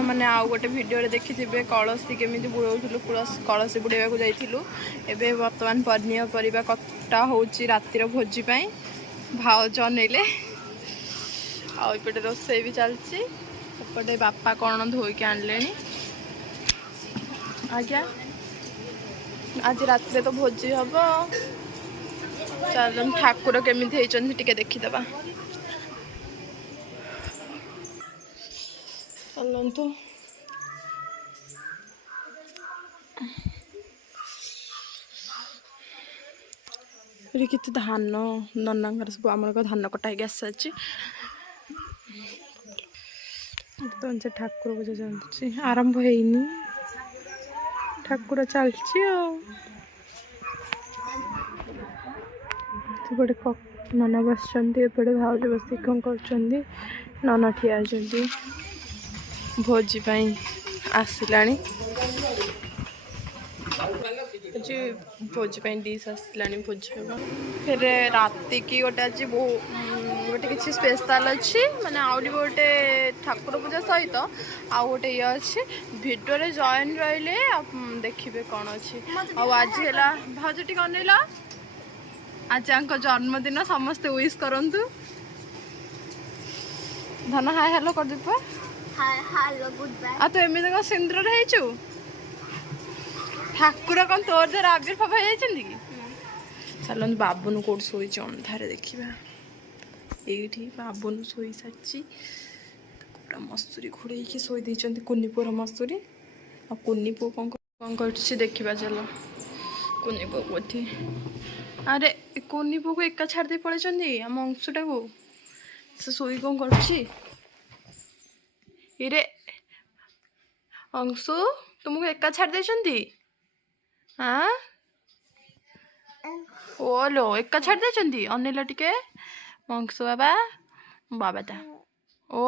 आपण मैंने आउ गोटे भिडियो देखिथे कलसी केमी बुड़ाऊलु कलसी बुड़ाइबा जाइलु एबे बर्तमान पनीय परिबा कटा होची रातिर भोजी पाई भाउज अनेले आउपटे रोसई भी चलची एपटे बापा कौन धोईके आणले आज्ञा आज रात तो भोजी हम चल ठाकुर केमी टे देखीदबा चलतु कितने धान नना सब आम धान कटा आसी तो ठाकुर पूजा चलती आरंभ होनी ठाकुर चलती नना बस भाज बस कौन कर नना ठिया भोजी आसला भोजी डिश आसला भोजी फिर राति की गोटे आज गोटे किसी स्पेशल अच्छी माने आउरी गोटे ठाकुर पूजा सहित आउ गोटे ये अच्छी भिडियो जॉइन रहिले देखिए कौन अच्छी आज है भाज टी अनेला आज जन्मदिन समस्ते विश करंतु धन हाय हेलो कर दीप हेलो गुड बाय आ तो एमिति को सिंदूर हेचु ठाकुर कौन तोर द्वारा आविर्भाव होती कि चल बाबुन कौट शोई अंधारे देखा ये बाबुन शोई सारी पूरा मसूरी घोड़े शोई देती कुनी पुर मसूरी आ कुनी पु कौन कर देखा चल कुनी पु कोठी अरे कुनी पु को एका छाड़ दे पड़े आम अंशुटा को से शोई कौन कर अंशु तुमको एका छाड़ दे हाँ ओलो एका छाड़ दे अनिल टिके मंगसु बाबा बाबा ता ओ